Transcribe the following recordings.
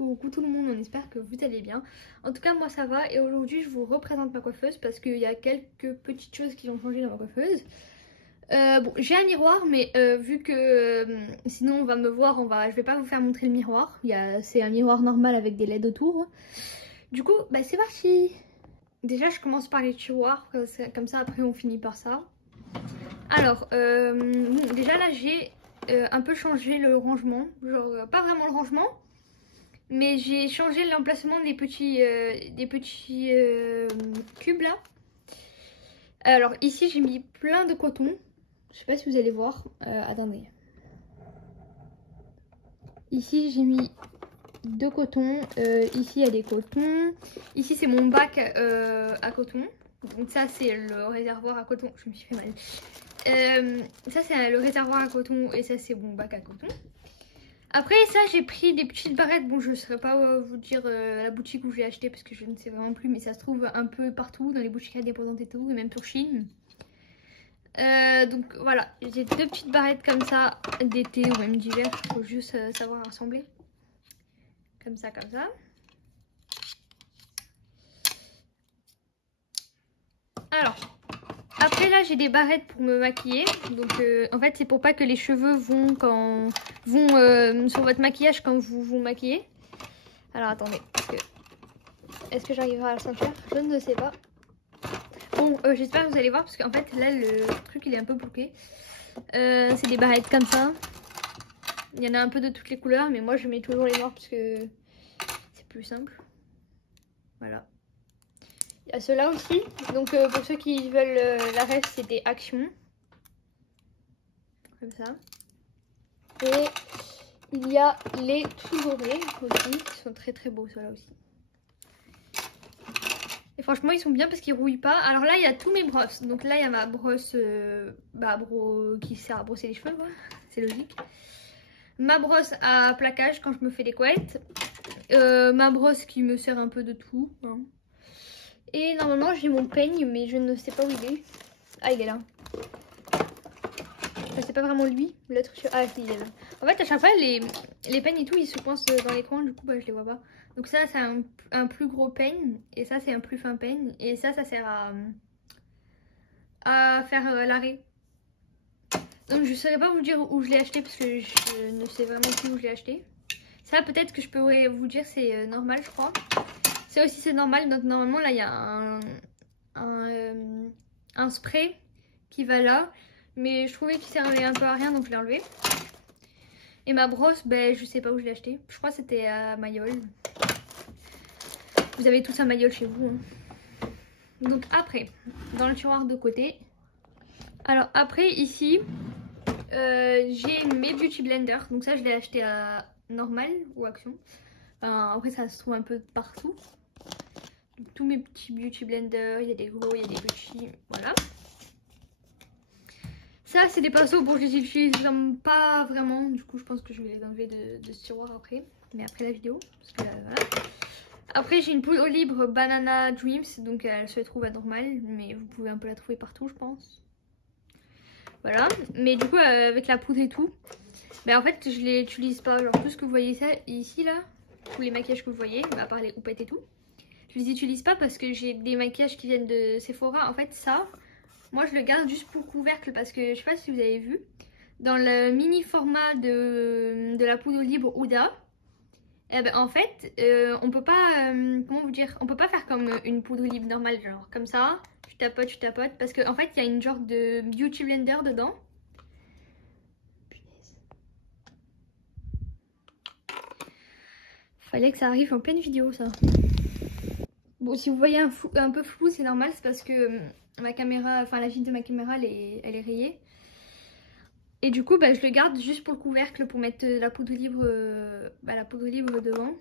Coucou tout le monde, on espère que vous allez bien. En tout cas moi ça va et aujourd'hui je vous représente ma coiffeuse parce qu'il y a quelques petites choses qui ont changé dans ma coiffeuse. Bon, j'ai un miroir mais vu que sinon on va me voir, je vais pas vous faire montrer le miroir. C'est un miroir normal avec des LED autour. Du coup bah c'est parti. Déjà je commence par les tiroirs, comme ça après on finit par ça. Alors bon, déjà là j'ai un peu changé le rangement, genre pas vraiment le rangement, mais j'ai changé l'emplacement des petits cubes là. Alors ici j'ai mis plein de coton, je sais pas si vous allez voir, attendez. Ici j'ai mis deux cotons, ici il y a des cotons, ici c'est mon bac à coton, donc ça c'est le réservoir à coton, je me suis fait mal. Ça c'est le réservoir à coton et ça c'est mon bac à coton. Après ça j'ai pris des petites barrettes, bon je ne saurais pas vous dire la boutique où j'ai acheté parce que je ne sais vraiment plus, mais ça se trouve un peu partout dans les boutiques indépendantes et tout, et même sur Chine. Donc voilà, j'ai deux petites barrettes comme ça d'été ou même d'hiver, il faut juste savoir assembler. Comme ça, comme ça. Alors, après là j'ai des barrettes pour me maquiller. Donc en fait c'est pour pas que les cheveux vont sur votre maquillage quand vous vous maquillez. Alors attendez, est-ce que j'arriverai à le sentir? Je ne sais pas. Bon, j'espère que vous allez voir parce qu'en fait là le truc il est un peu bloqué. C'est des barrettes comme ça. Il y en a un peu de toutes les couleurs, mais moi je mets toujours les noirs parce que c'est plus simple. Voilà. Il y a ceux-là aussi. Donc pour ceux qui veulent la ref, c'était Action. Comme ça. Et il y a les tout dorés aussi, qui sont très très beaux ceux-là aussi. Et franchement ils sont bien parce qu'ils rouillent pas. Alors là il y a tous mes brosses. Donc là il y a ma brosse qui sert à brosser les cheveux, c'est logique. Ma brosse à plaquage quand je me fais des couettes. Ma brosse qui me sert un peu de tout. Hein. Et normalement j'ai mon peigne mais je ne sais pas où il est. Ah il est là. Enfin, c'est pas vraiment lui, l'autre sur... Ah si il est là. En fait à chaque fois les peignes et tout ils se coincent dans les coins, du coup je les vois pas. Donc ça c'est un plus gros peigne et ça c'est un plus fin peigne. Et ça sert à faire l'arrêt. Donc je saurais pas vous dire où je l'ai acheté parce que je ne sais vraiment plus où je l'ai acheté. Ça peut-être que je pourrais vous dire c'est normal je crois. Ça aussi c'est normal, donc normalement là il y a un spray qui va là. Mais je trouvais qu'il servait un peu à rien donc je l'ai enlevé. Et ma brosse, je sais pas où je l'ai acheté. Je crois que c'était à Mayol. Vous avez tous un Mayol chez vous. Hein. Donc après, dans le tiroir de côté. Alors après ici, j'ai mes Beauty Blender. Donc ça je l'ai acheté à Normal ou Action. Enfin, après ça se trouve un peu partout. Donc, tous mes petits Beauty Blender, il y a des gros, il y a des petits, voilà. Ça c'est des pinceaux, bon je les utilise pas vraiment, du coup je pense que je vais les enlever de ce tiroir après, mais après la vidéo, parce que là, voilà. Après j'ai une poudre libre Banana Dreams, donc elle se trouve à Normal, mais vous pouvez un peu la trouver partout je pense. Voilà, mais du coup avec la poudre et tout, en fait je les utilise pas, genre tout ce que vous voyez ça, ici là, tous les maquillages que vous voyez, à part les houpettes et tout. Je les utilise pas parce que j'ai des maquillages qui viennent de Sephora, en fait ça... Moi je le garde juste pour couvercle parce que je sais pas si vous avez vu, dans le mini format de la poudre libre Huda, en fait on peut pas, comment vous dire, on peut pas faire comme une poudre libre normale, genre comme ça, tu tapotes, parce qu'en fait il y a une genre de Beauty Blender dedans. Punaise. Fallait que ça arrive en pleine vidéo ça. Bon si vous voyez un peu flou c'est normal, c'est parce que ma caméra, enfin la vitre de ma caméra elle est rayée. Et du coup je le garde juste pour le couvercle pour mettre la poudre libre devant.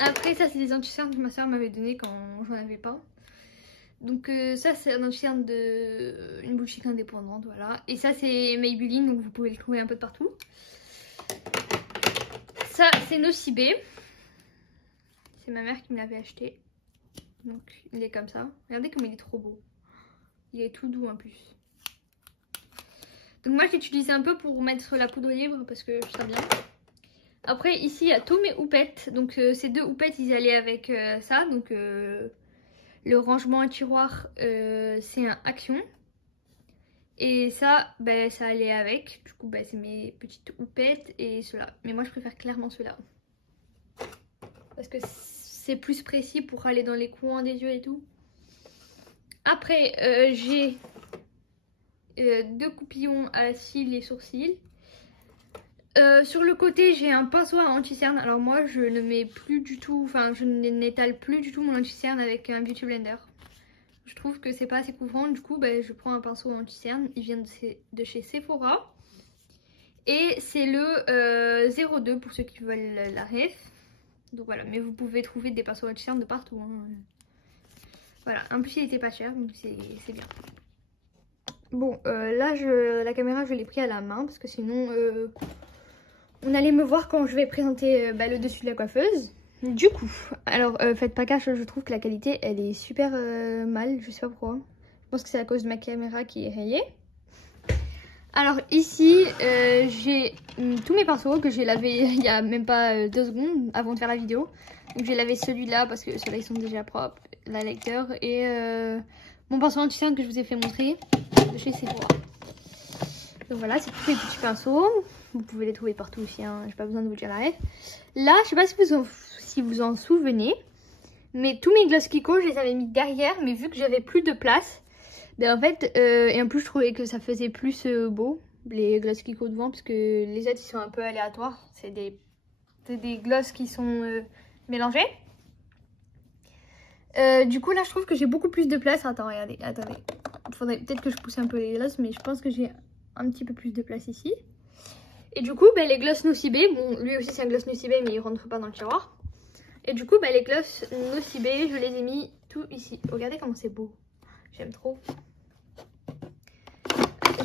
Après ça c'est des anti-cernes que ma soeur m'avait donné quand j'en avais pas. Donc ça c'est un anti-cerne de une boutique indépendante, voilà. Et ça c'est Maybelline, donc vous pouvez le trouver un peu de partout. Ça c'est Nocibé. C'est ma mère qui me l'avait acheté. Donc il est comme ça. Regardez comme il est trop beau. Il est tout doux en plus. Donc moi je l'utilise un peu pour mettre la poudre libre parce que ça bien. Après ici il y a tous mes houpettes. Donc ces deux houpettes ils allaient avec ça. Donc le rangement à tiroir c'est un Action. Et ça, ben, ça allait avec. Du coup, ben, c'est mes petites houpettes et ceux-là. Mais moi, je préfère clairement ceux-là. Parce que c'est plus précis pour aller dans les coins des yeux et tout. Après, j'ai deux coupillons à cils et sourcils. Sur le côté, j'ai un pinceau à anti-cerne. Alors moi, je ne mets plus du tout, enfin, je n'étale plus du tout mon anti-cerne avec un Beauty Blender. Je trouve que c'est pas assez couvrant, du coup je prends un pinceau anti-cerne, il vient de chez Sephora. Et c'est le 02 pour ceux qui veulent la ref. Donc voilà, mais vous pouvez trouver des pinceaux anti-cerne de partout. Hein. Voilà, en plus il était pas cher, donc c'est bien. Bon, là la caméra je l'ai pris à la main parce que sinon on allait me voir quand je vais présenter le dessus de la coiffeuse. Du coup, alors faites pas cache, je trouve que la qualité elle est super mal, je sais pas pourquoi. Je pense que c'est à cause de ma caméra qui est rayée. Alors ici j'ai tous mes pinceaux que j'ai lavé il y a même pas 2 secondes avant de faire la vidéo. Donc j'ai lavé celui-là parce que ceux-là ils sont déjà propres, la lecteur et mon pinceau anti-cerne que je vous ai fait montrer de chez Sephora. Donc voilà, c'est tous les petits pinceaux. Vous pouvez les trouver partout aussi, hein. J'ai pas besoin de vous dire la ref. Là, je sais pas si vous en souvenez, mais tous mes gloss Kiko, je les avais mis derrière, mais vu que j'avais plus de place, ben en fait, et en plus je trouvais que ça faisait plus beau, les gloss Kiko devant, parce que les autres ils sont un peu aléatoires. C'est des gloss qui sont mélangés. Du coup là je trouve que j'ai beaucoup plus de place. Attends, regardez, attendez. Il faudrait peut-être que je pousse un peu les gloss, mais je pense que j'ai un petit peu plus de place ici. Et du coup, les gloss Nocibé, bon, lui aussi c'est un gloss Nocibé, mais il rentre pas dans le tiroir. Et du coup, les gloss Nocibé, je les ai mis tout ici. Regardez comment c'est beau. J'aime trop.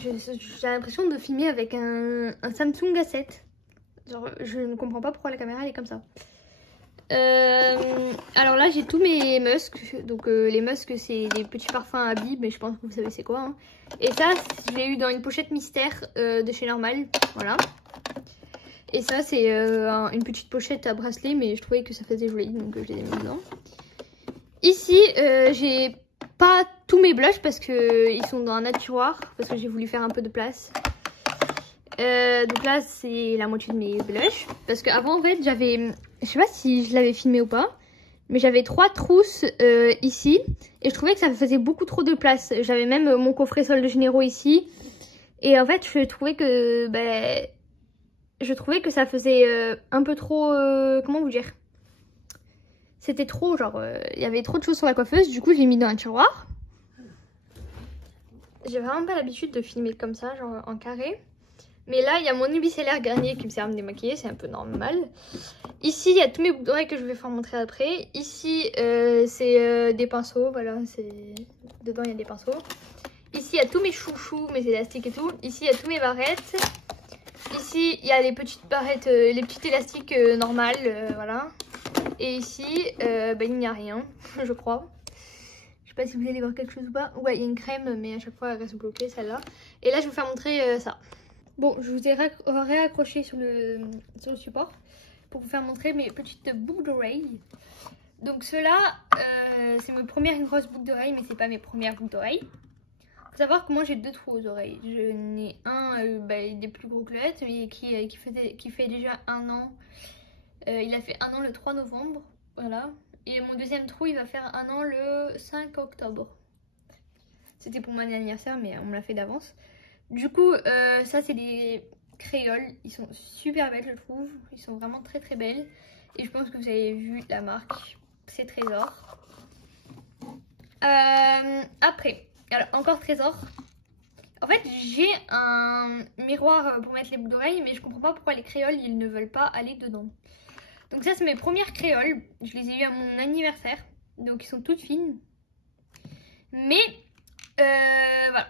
J'ai l'impression de filmer avec un Samsung A7. Genre, je ne comprends pas pourquoi la caméra elle est comme ça. Alors là, j'ai tous mes musks. Donc, les musks, c'est des petits parfums à billes, mais je pense que vous savez c'est quoi. Hein. Et ça, je l'ai eu dans une pochette mystère de chez Normal. Voilà. Et ça, c'est une petite pochette à bracelet, mais je trouvais que ça faisait joli, donc je les ai mis dedans. Ici, j'ai pas tous mes blushs parce que ils sont dans un tiroir, parce que j'ai voulu faire un peu de place. Donc là, c'est la moitié de mes blushs. Parce qu'avant, en fait, j'avais... Je sais pas si je l'avais filmé ou pas, mais j'avais 3 trousses ici. Et je trouvais que ça faisait beaucoup trop de place. J'avais même mon coffret solde généraux ici. Et en fait, je trouvais que... je trouvais que ça faisait un peu trop... comment vous dire? C'était trop, genre... Il y avait trop de choses sur la coiffeuse. Du coup, je l'ai mis dans un tiroir. J'ai vraiment pas l'habitude de filmer comme ça, genre en carré. Mais là, il y a mon Ibicellaire Garnier qui me sert à me démaquiller, c'est un peu normal. Ici, il y a tous mes boucles d'oreilles que je vais faire montrer après. Ici, c'est des pinceaux, voilà, dedans il y a des pinceaux. Ici, il y a tous mes chouchous, mes élastiques et tout. Ici, il y a tous mes barrettes. Ici, il y a les petites barrettes, les petits élastiques normales, voilà. Et ici, il n'y a rien, je crois. Je sais pas si vous allez voir quelque chose ou pas. Ouais, il y a une crème, mais à chaque fois, elle reste bloquée, celle-là. Et là, je vais vous faire montrer ça. Bon, je vous ai réaccroché sur le support pour vous faire montrer mes petites boucles d'oreilles. Donc ceux-là, c'est mes premières grosses boucles d'oreilles, mais c'est pas mes premières boucles d'oreilles. Faut savoir que moi j'ai 2 trous aux oreilles. J'en ai un des plus gros que l'autre, qui fait déjà 1 an. Il a fait 1 an le 3 novembre, voilà. Et mon deuxième trou, il va faire 1 an le 5 octobre. C'était pour mon anniversaire, mais on me l'a fait d'avance. Du coup, ça c'est des créoles. Ils sont super belles, je trouve. Ils sont vraiment très très belles. Et je pense que vous avez vu la marque. C'est Trésor. Après, alors encore Trésor. En fait, j'ai un miroir pour mettre les boucles d'oreilles, mais je comprends pas pourquoi les créoles, ils ne veulent pas aller dedans. Donc ça, c'est mes premières créoles. Je les ai eues à mon anniversaire. Donc, ils sont toutes fines. Mais, voilà.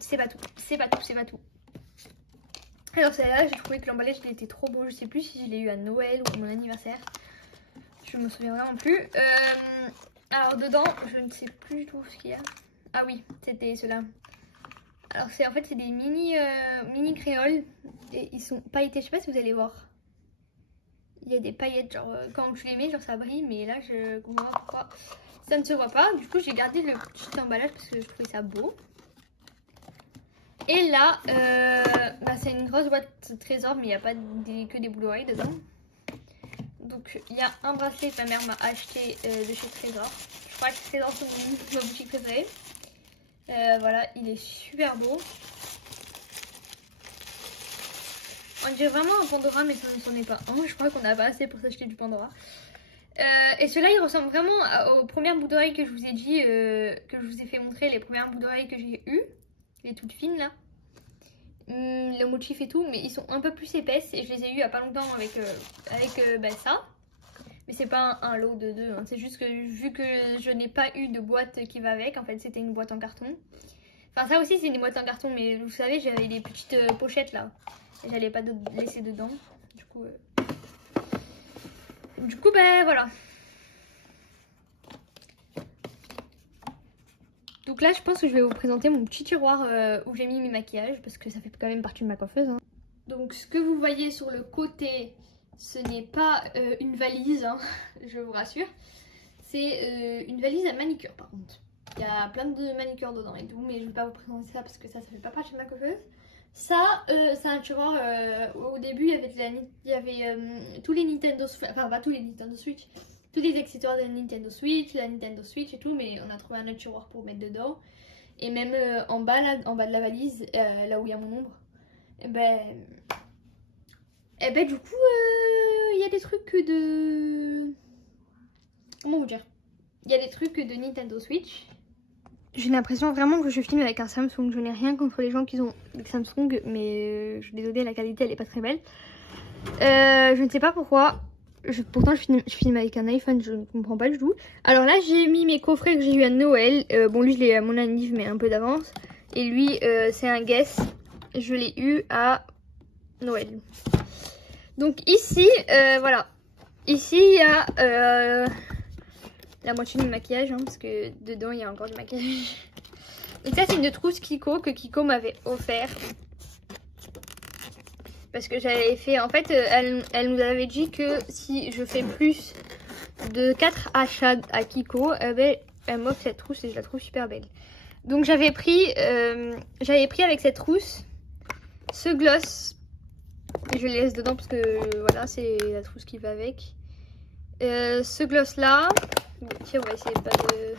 C'est pas tout, c'est pas tout, c'est pas tout. Alors celle-là, j'ai trouvé que l'emballage était trop beau. Je sais plus si je l'ai eu à Noël ou à mon anniversaire. Je me souviens vraiment plus. Alors dedans, je ne sais plus du tout ce qu'il y a. Ah oui, c'était ceux-là. Alors c'est en fait c'est des mini créoles et ils sont pailletés. Je sais pas si vous allez voir. Il y a des paillettes genre quand je les mets genre ça brille, mais là je comprends pas pourquoi ça ne se voit pas. Du coup j'ai gardé le petit emballage parce que je trouvais ça beau. Et là c'est une grosse boîte trésor, mais il n'y a pas que des boules d'oreilles dedans. Donc il y a un bracelet que ma mère m'a acheté de chez Trésor. Je crois que Trésor c'est ma boutique préférée. Voilà, il est super beau. On dirait vraiment un Pandora, mais ça ne s'en est pas un. Je crois qu'on n'a pas assez pour s'acheter du Pandora. Et ceux-là, ils ressemblent vraiment aux premières boucles d'oreilles que je vous ai dit, que je vous ai fait montrer, les premières boucles d'oreilles que j'ai eues. Les toutes fines là. Le motif et tout, mais ils sont un peu plus épaisses et je les ai eues il y a pas longtemps avec ça. Mais c'est pas un lot de deux, hein. C'est juste que vu que je n'ai pas eu de boîte qui va avec, en fait c'était une boîte en carton. Enfin ça aussi c'est une boîte en carton, mais vous savez j'avais des petites pochettes là. Et j'allais pas laisser dedans. Du coup ben voilà. Donc là je pense que je vais vous présenter mon petit tiroir où j'ai mis mes maquillages, parce que ça fait quand même partie de ma coiffeuse, hein. Donc ce que vous voyez sur le côté, ce n'est pas une valise, hein, je vous rassure. C'est une valise à manicure par contre. Il y a plein de manicures dedans et tout, mais je ne vais pas vous présenter ça parce que ça fait pas partie de ma coiffeuse. Ça, c'est un tiroir, au début il y avait tous les Nintendo Switch, enfin pas tous les Nintendo Switch, tous les accessoires de Nintendo Switch, la Nintendo Switch et tout, mais on a trouvé un autre tiroir pour mettre dedans. Et même en bas de la valise, là où il y a mon ombre, et ben du coup, il y a des trucs de... Comment vous dire? Il y a des trucs de Nintendo Switch. J'ai l'impression vraiment que je filme avec un Samsung. Je n'ai rien contre les gens qui ont des Samsung, mais je suis désolée, la qualité elle est pas très belle. Je ne sais pas pourquoi. Pourtant je filme avec un iPhone, je ne comprends pas du tout. Alors là j'ai mis mes coffrets que j'ai eu à Noël. Bon lui je l'ai eu à mon anniv mais un peu d'avance. Et lui c'est un Guess. Je l'ai eu à Noël. Donc ici, voilà. Ici il y a la moitié du maquillage, hein, parce que dedans il y a encore du maquillage. Donc ça c'est une trousse Kiko que Kiko m'avait offert. Parce que j'avais fait, en fait elle nous avait dit que si je fais plus de 4 achats à Kiko, elle m'offre cette trousse et je la trouve super belle. Donc j'avais pris avec cette trousse ce gloss. Et je le laisse dedans parce que voilà c'est la trousse qui va avec. Ce gloss là. Tiens, on va essayer pas de...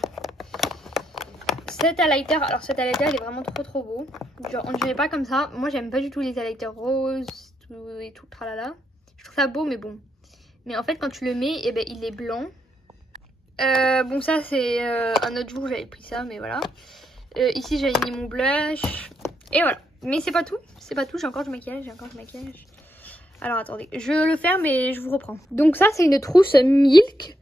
Cet highlighter, alors cet highlighter il est vraiment trop beau. Genre on dirait pas comme ça. Moi j'aime pas du tout les highlighters roses et tout tralala. Je trouve ça beau mais bon. Mais en fait quand tu le mets, eh ben, il est blanc. Bon ça c'est un autre jour j'avais pris ça, mais voilà. Ici j'avais mis mon blush. Et voilà. Mais c'est pas tout. C'est pas tout, j'ai encore du maquillage. Alors attendez, je le ferme et je vous reprends. Donc ça c'est une trousse Milk.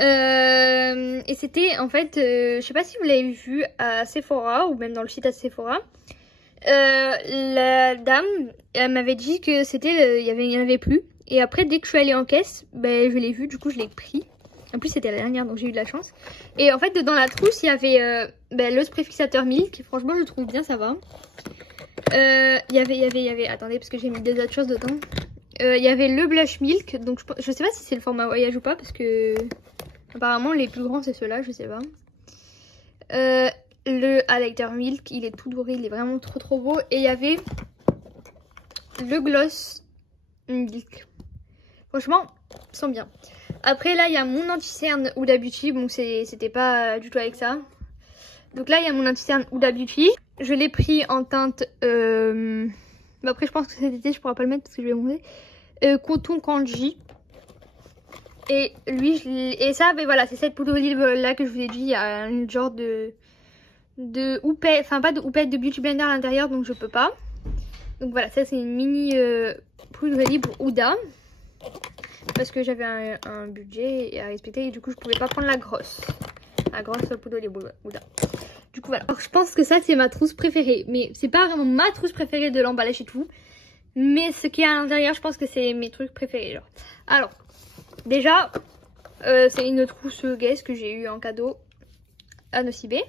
Et c'était en fait, je sais pas si vous l'avez vu à Sephora ou même dans le site à Sephora. La dame, elle m'avait dit que c'était, il y en avait plus. Et après dès que je suis allée en caisse, ben je l'ai vu, du coup je l'ai pris. En plus c'était la dernière donc j'ai eu de la chance. Et en fait dans la trousse il y avait le spray fixateur Milk. Franchement je le trouve bien, ça va. Il y avait, attendez parce que j'ai mis deux autres choses dedans. Il y avait le blush Milk, donc je sais pas si c'est le format voyage ou pas parce que apparemment les plus grands c'est ceux-là, je sais pas. Le highlighter Milk, il est tout doré, il est vraiment trop beau. Et il y avait le gloss Milk. Franchement, ils sont bien. Après là il y a mon anti-cerne Huda Beauty, bon c'était pas du tout avec ça. Donc là il y a mon anti-cerne Huda Beauty. Je l'ai pris en teinte, après je pense que cet été je pourrais pas le mettre parce que je vais monter. Coton Kanji. Et lui, et ça, ben voilà, c'est cette poudre d'olive là que je vous ai dit. Il y a un genre de houppette, enfin pas de houppette, de beauty blender à l'intérieur, donc je peux pas. Donc voilà, ça c'est une mini poudre d'olive pour Huda. Parce que j'avais un budget à respecter et du coup je pouvais pas prendre la grosse. La grosse poudre d'olive Huda. Du coup voilà. Alors je pense que ça c'est ma trousse préférée. Mais c'est pas vraiment ma trousse préférée de l'emballage et tout. Mais ce qu'il y a à l'intérieur, je pense que c'est mes trucs préférés. Genre. Alors, déjà, c'est une trousse Guess que j'ai eu en cadeau à Nocibé.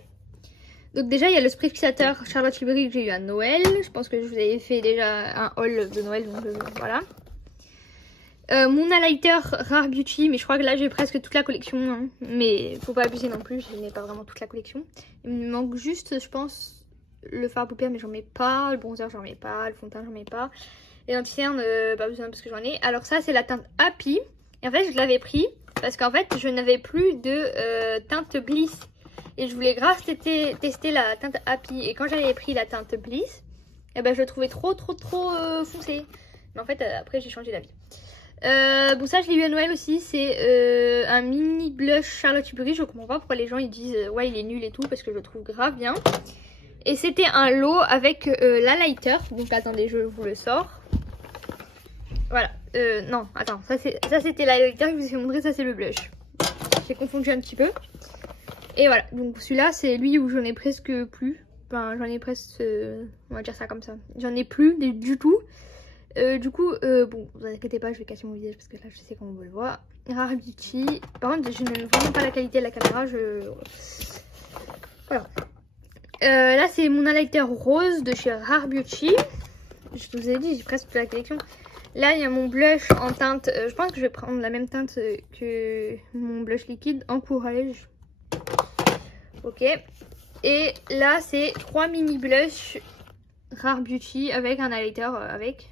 Donc déjà il y a le spray fixateur Charlotte Tilbury que j'ai eu à Noël. Je pense que je vous avais fait déjà un haul de Noël, donc voilà. Mon highlighter Rare Beauty, mais je crois que là j'ai presque toute la collection, hein. Mais faut pas abuser non plus, je n'ai pas vraiment toute la collection. Il me manque juste, je pense, le fard à paupières, mais j'en mets pas. Le bronzer j'en mets pas, le fond de teint j'en mets pas. Et l'anti-cerne, pas besoin parce que j'en ai. Alors ça c'est la teinte Happy. Et en fait je l'avais pris parce qu'en fait je n'avais plus de teinte Bliss. Et je voulais grave tester la teinte Happy. Et quand j'avais pris la teinte Bliss, eh ben, je le trouvais trop foncé. Mais en fait après j'ai changé d'avis. Bon ça je l'ai eu à Noël aussi, c'est un mini blush Charlotte Tilbury. Je comprends pas pourquoi les gens ils disent ouais il est nul et tout, parce que je le trouve grave bien. Et c'était un lot avec l'highlighter, donc attendez je vous le sors. Voilà, non attends, ça c'était l'highlighter que je vous ai fait montrer, ça c'est le blush. J'ai confondu un petit peu. Et voilà, donc celui-là c'est lui où j'en ai presque plus. Enfin j'en ai presque, on va dire ça comme ça. J'en ai plus du tout. Du coup, bon, vous inquiétez pas, je vais cacher mon visage parce que là, je sais comment on le voit. Rare Beauty. Par contre, je n'aime vraiment pas la qualité de la caméra. Voilà. Là, c'est mon highlighter rose de chez Rare Beauty. Je vous ai dit, j'ai presque toute la collection. Là, il y a mon blush en teinte. Je pense que je vais prendre la même teinte que mon blush liquide en courage. Ok. Et là, c'est 3 mini blush Rare Beauty avec un highlighter avec.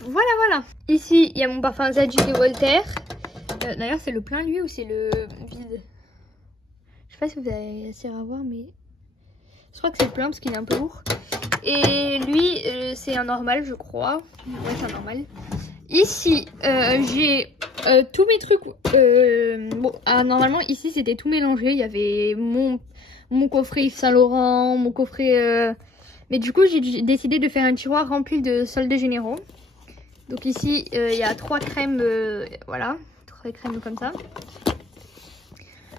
Voilà. Ici, il y a mon parfum Zadig et Voltaire. D'ailleurs, c'est le plein lui ou c'est le vide? Je sais pas si vous avez réussi à voir, mais je crois que c'est le plein parce qu'il est un peu lourd. Et lui, c'est un normal, je crois. Ouais, c'est un normal. Ici, j'ai tous mes trucs. Bon, normalement, ici, c'était tout mélangé. Il y avait mon coffret Yves Saint Laurent, mon coffret... Mais du coup, j'ai décidé de faire un tiroir rempli de soldes généraux. Donc ici, il y a 3 crèmes, voilà, 3 crèmes comme ça.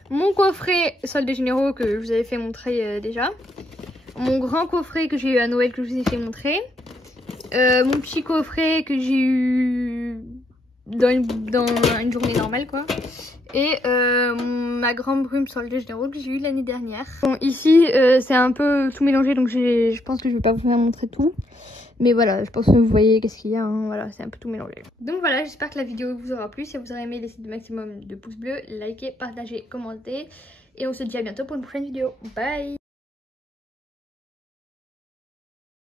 Mon coffret soldes généraux que je vous avais fait montrer déjà. Mon grand coffret que j'ai eu à Noël que je vous ai fait montrer. Mon petit coffret que j'ai eu dans une journée normale quoi. Et ma grande brume soldes généraux que j'ai eu l'année dernière. Bon ici, c'est un peu tout mélangé donc je pense que je vais pas vous faire montrer tout. Mais voilà, je pense que vous voyez qu'est-ce qu'il y a, hein. Voilà, c'est un peu tout mélangé. Donc voilà, j'espère que la vidéo vous aura plu. Si vous aurez aimé, laissez le maximum de pouces bleus, likez, partagez, commentez. Et on se dit à bientôt pour une prochaine vidéo. Bye!